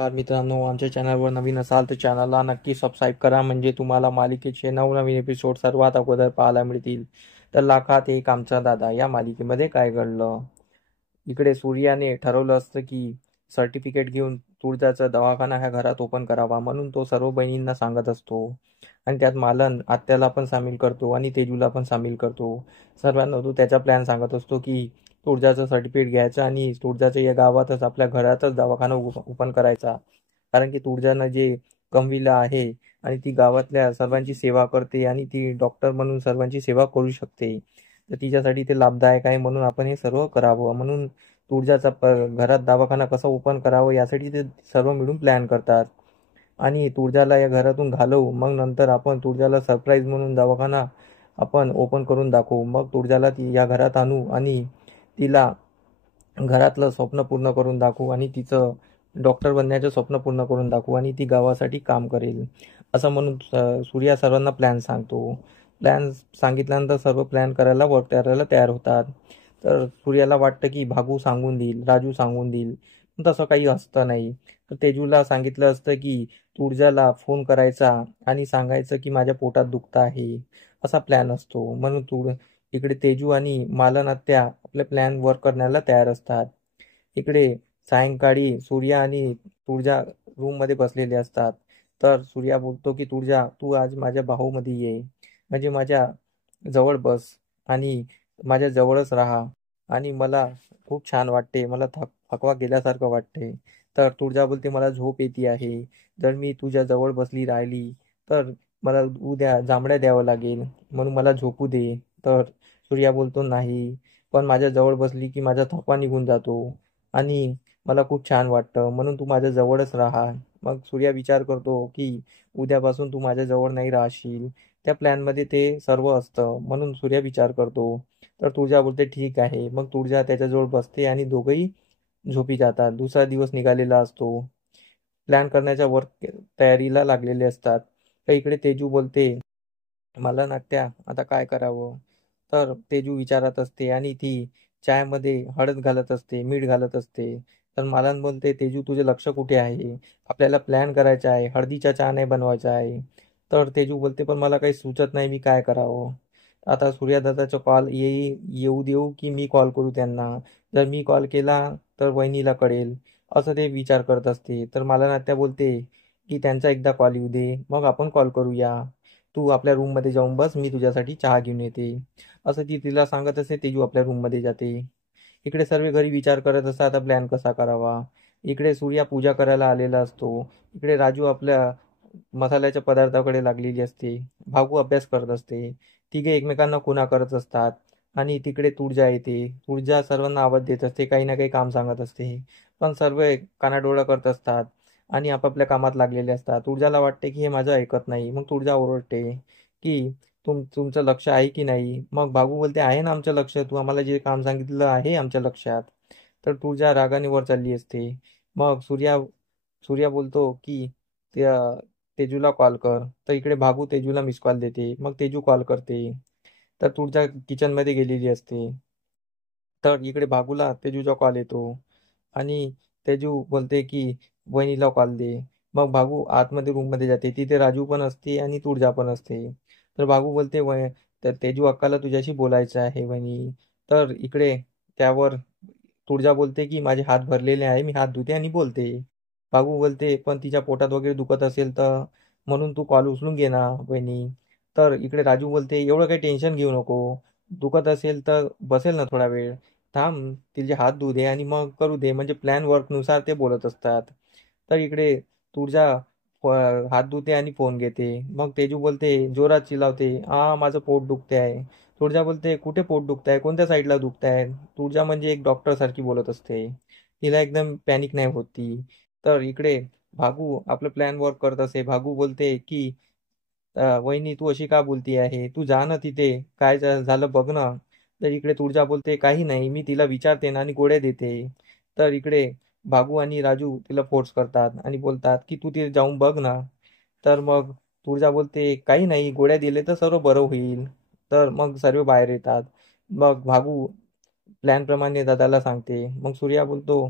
नमस्कार मित्रांनो, आमच्या चॅनलवर नवीन असाल तर चॅनलला नक्की सबस्क्राईब करा, म्हणजे तुम्हाला मालिकेचे नवनवीन एपिसोड सर्वात अगोदर पाहायला मिळतील. तर लाखात एक आमचा दादा या मालिकेमध्ये काय घडलं. इकडे सूर्याने ठरवलं असतं की सर्टिफिकेट घेऊन तुळजाचा दवाखाना ह्या घरात ओपन करावा, म्हणून तो सर्व बहिणींना सांगत असतो. आणि त्यात मालन आत्याला पण सामील करतो आणि तेजूला पण सामील करतो. सर्वांना तो त्याचा प्लॅन सांगत असतो की तुळजाचं सर्टिफिकेट घ्यायचं आणि तुळजाच्या या गावातच आपल्या घरातच दवाखाना ओपन करायचा. कारण की तुळजानं जे कमविलं आहे आणि ती गावातल्या सर्वांची सेवा करते आणि ती डॉक्टर म्हणून सर्वांची सेवा करू शकते, तर तिच्यासाठी ते लाभदायक आहे. म्हणून आपण हे सर्व करावं. म्हणून तुळजाचा घरात दवाखाना कसा ओपन करावं यासाठी ते सर्व मिळून प्लॅन करतात. आणि तुळजाला या घरातून घालवू, मग नंतर आपण तुळजाला सरप्राईज म्हणून दवाखाना आपण ओपन करून दाखवू. मग तुळजाला ती या घरात आणू आणि तिला घरातलं स्वप्न पूर्ण करून दाखवू आणि तिचं डॉक्टर बनण्याचं स्वप्न पूर्ण करून दाखवू आणि ती गावासाठी काम करेल, असं म्हणून सूर्या सर्वांना प्लॅन सांगतो. प्लॅन सांगितल्यानंतर सर्व प्लॅन करायला तयार होतात. तर सूर्याला वाटतं की भागू सांगून देईल, राजू सांगून देईल, पण तसं काही असतं नाही. तर तेजूला सांगितलं असतं की तुळजाला फोन करायचा आणि सांगायचं की माझ्या पोटात दुखतं आहे, असा प्लॅन असतो. म्हणून इकडे तेजू आणि मालन आत्या आपले प्लॅन वर्क करण्याला तयार असतात. इकडे सायंकाळी सूर्या आणि तुळजा रूम मध्ये बसलेले असतात. तर सूर्या बोलतो की तुळजा, तू आज माझ्या भाऊमध्ये ये, म्हणजे माझ्या जवळ बस आणि माझ्या जवळच राहा. आणि मला खूप छान वाटते, मला थकवा गेल्यासारखं वाटते. तर तुळजा बोलते मला झोप येते आहे, जर मी तुझ्या जवळ बसली राहिली तर मला उद्या जांभळ्या द्यावं लागेल, म्हणून मला झोपू दे. तर सूर्या बोलतो नाही, पण माझ्या जवळ बसली की माझा थकवा निघून जातो आणि मला खूप छान वाटतं, म्हणून तू माझ्या जवळच राहा. मग सूर्या विचार करतो की उद्यापासून तू माझ्या जवळ नाही राहशील. त्या प्लॅनमध्ये ते सर्व असतं, म्हणून सूर्या विचार करतो. तर तुळजा बोलते ठीक आहे. मग तुळजा त्याच्याजवळ बसते आणि दोघंही झोपी जातात. दुसरा दिवस निघालेला असतो. प्लॅन करण्याच्या तयारीला लागलेले असतात. तर इकडे तेजू बोलते मला नात्या आता काय करावं. तर तेजू विचारात असते आणि ती चायमध्ये हळद घालत असते, मीठ घालत असते. तर मालन बोलते तेजू तुझे लक्ष कुठे आहे, आपल्याला प्लॅन करायचा आहे, हळदीचा चहा नाही बनवायचा आहे. तर तेजू बोलते पण मला काही सुचत नाही, मी काय करावं. आता सूर्यदादाचा कॉल येऊ देऊ की मी कॉल करू त्यांना. जर मी कॉल केला तर वहिनीला कळेल, असं ते विचार करत असते. तर मला नात्या बोलते की त्यांचा एकदा कॉल येऊ दे, मग आपण कॉल करूया. तू आपल्या रूम मध्ये जाऊन बस, मी तुझ्यासाठी चहा घेऊन येते, असं ती तिला सांगत असते. तेजू आपल्या रूम मध्ये जाते. इकडे सर्व घरी विचार करत असतात आता प्लॅन कसा करावा. इकडे सूर्या पूजा करायला आलेला असतो. इकडे राजू आपल्या मसाल्याच्या पदार्थाकडे लागलेली असते. भागू अभ्यास करत असते. तिघे एकमेकांना खुणा करत असतात. आणि तिकडे तुळजा येते. तुळजा सर्वांना आवाज देत असते, काही ना काही काम सांगत असते, पण सर्व कानाडोळा करत असतात आणि आपापल्या कामात लागलेले असतात. तुळजाला वाटते की हे माझं ऐकत नाही. मग तुळजा ओरडते की तुमचं लक्ष आहे की नाही. मग भागू बोलते आहे ना आमचं लक्ष, तू आम्हाला जे काम सांगितलं आहे आमच्या लक्षात. तर तुळजा रागाने वर चालली असते. मग सूर्या बोलतो की त्या तेजूला कॉल कर. तर इकडे भागू तेजूला मिस कॉल देते. मग तेजू कॉल करते. तर तुळजा किचन मध्ये गेलेली असते. तर इकडे भागूला तेजूचा कॉल येतो आणि तेजू बोलते की वहिनीला कॉल दे. मग भागू आतमध्ये रूम मध्ये जाते. तिथे राजू पण असते आणि तुळजा पण असते. तर भागू बोलते तर तेजू अक्काला तुझ्याशी बोलायचं आहे वहिनी. तर इकडे त्यावर तुळजा बोलते की माझे हात भरलेले आहे, मी हात धुते आणि बोलते. भागू बोलते पण तिच्या पोटात वगैरे दुखत असेल तर म्हणून तू कॉल उचलून घे ना वहिनी. तर इकडे राजू बोलते एवढं काही टेन्शन घेऊ नको, दुखत असेल तर बसेल ना थोडा वेळ, थांब तिचे हात धुऊ दे आणि मग करू दे. म्हणजे प्लॅन वर्कनुसार ते बोलत असतात. तर इकडे तुळजा हात धुते आणि फोन घेते. मग तेजू बोलते जोरात चिल्लावते, माझं पोट दुखते आहे. तुळजा बोलते कुठे पोट दुखत आहे, कोणत्या साईडला दुखत आहे. तुळजा म्हणजे एक डॉक्टर सारखी बोलत असते, तिला एकदम पॅनिक नाही होती. तर इकडे भागू आपलं प्लॅन वर्क करत असे. भागू बोलते की वहिनी तू अशी का बोलती आहे, तू जा ना तिथे, काय झालं बघ ना. तर इकडे तुळजा बोलते काही नाही, मी तिला विचारते ना आणि गोळ्या देते. तर इकडे भागू आणि राजू तिला फोर्स करतात आणि बोलतात की तू तिथे जाऊन बघ ना. तर मग तुळजा बोलते काही नाही, गोळ्या दिले तर सर्व बरं होईल. तर मग सर्व बाहेर येतात. मग भागू प्लॅन प्रमाणे दादाला सांगते. मग सूर्या बोलतो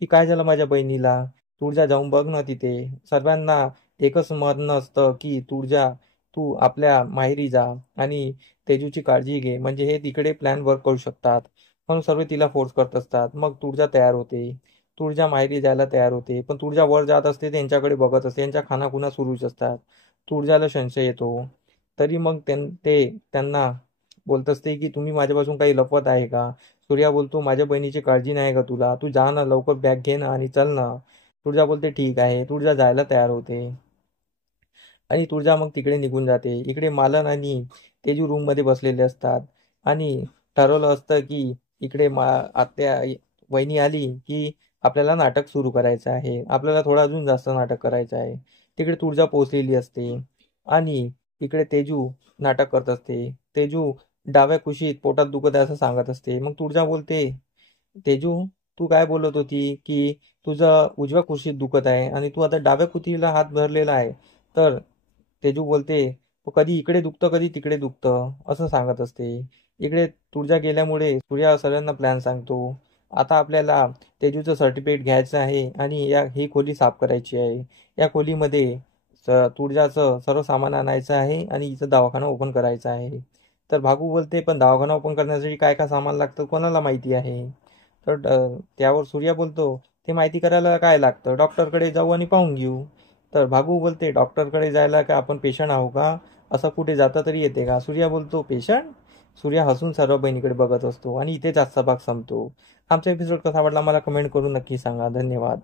की काय झालं माझ्या बहिणीला, तुळजा जाऊन बघ ना तिथे. सर्वांना एकच म्हणणं असतं की तू आपल्या माहेरी जा आणि तेजूची काळजी घे, म्हणजे हे तिकडे प्लॅन वर्क करू शकतात. म्हणून सर्व तिला फोर्स करत असतात. मग तुळजा तयार होते. तुळजा माहेरी जायला तयार होते, पण तुळजा वर जात असते, त्यांच्याकडे बघत असते, त्यांच्या खानाखुणा सुरूच असतात. तुळजाला संशय येतो. तरी मग त्यांना बोलत असते की तुम्ही माझ्यापासून काही लपवत आहे का. सूर्या बोलतो माझ्या बहिणीची काळजी नाही का तुला, तू जा ना लवकर, बॅग घे ना आणि चल ना. तुळजा बोलते ठीक आहे. तुळजा जायला तयार होते आणि तुळजा मग तिकडे निघून जाते. इकडे मालन आणि तेजू रूम मध्ये बसलेले असतात आणि ठरवलं असतं की इकडे आत्या वहिनी आली की आपल्याला नाटक सुरू करायचं आहे, आपल्याला थोडं अजून जास्त नाटक करायचं आहे. तिकडे तुळजा पोहोचलेली असते आणि इकडे तेजू नाटक करत असते. तेजू डाव्या कुशीत पोटात दुखत आहे असं सांगत असते. मग तुळजा बोलते, तेजू तू काय बोलत होती की तुझं उजव्या कुशीत दुखत आहे आणि तू आता डाव्या कुशीला हात भरलेला आहे. तर तेजू बोलते, कधी इकडे दुखतं कधी तिकडे दुखतं असं सांगत असते. इकडे तुळजा गेल्यामुळे सूर्या सगळ्यांना प्लॅन सांगतो. आता आपल्याला तेजूचं सर्टिफिकेट घ्यायचं आहे आणि ही खोली साफ करायची आहे. या खोलीमध्ये तुळजाचं सर्व सामान आणायचं आहे आणि हिचं दवाखाना ओपन करायचा आहे. तर भागू बोलते, पण दवाखाना ओपन करण्यासाठी काय काय सामान लागतं कोणाला माहिती आहे. तर त्यावर सूर्या बोलतो, ते माहिती करायला काय लागतं, डॉक्टरकडे जाऊ आणि पाहून घेऊ. तर भागू बोलते, डॉक्टरकडे जायला का आपण पेशंट आहो का, असं कुठे जाता तरी येते का. सूर्या बोलतो पेशंट. सूर्या हसून सर्व बहिणीकडे बघत असतो आणि इथेच आजचा भाग संपतो. आमचा एपिसोड कसा वाटला मला कमेंट करून नक्की सांगा. धन्यवाद.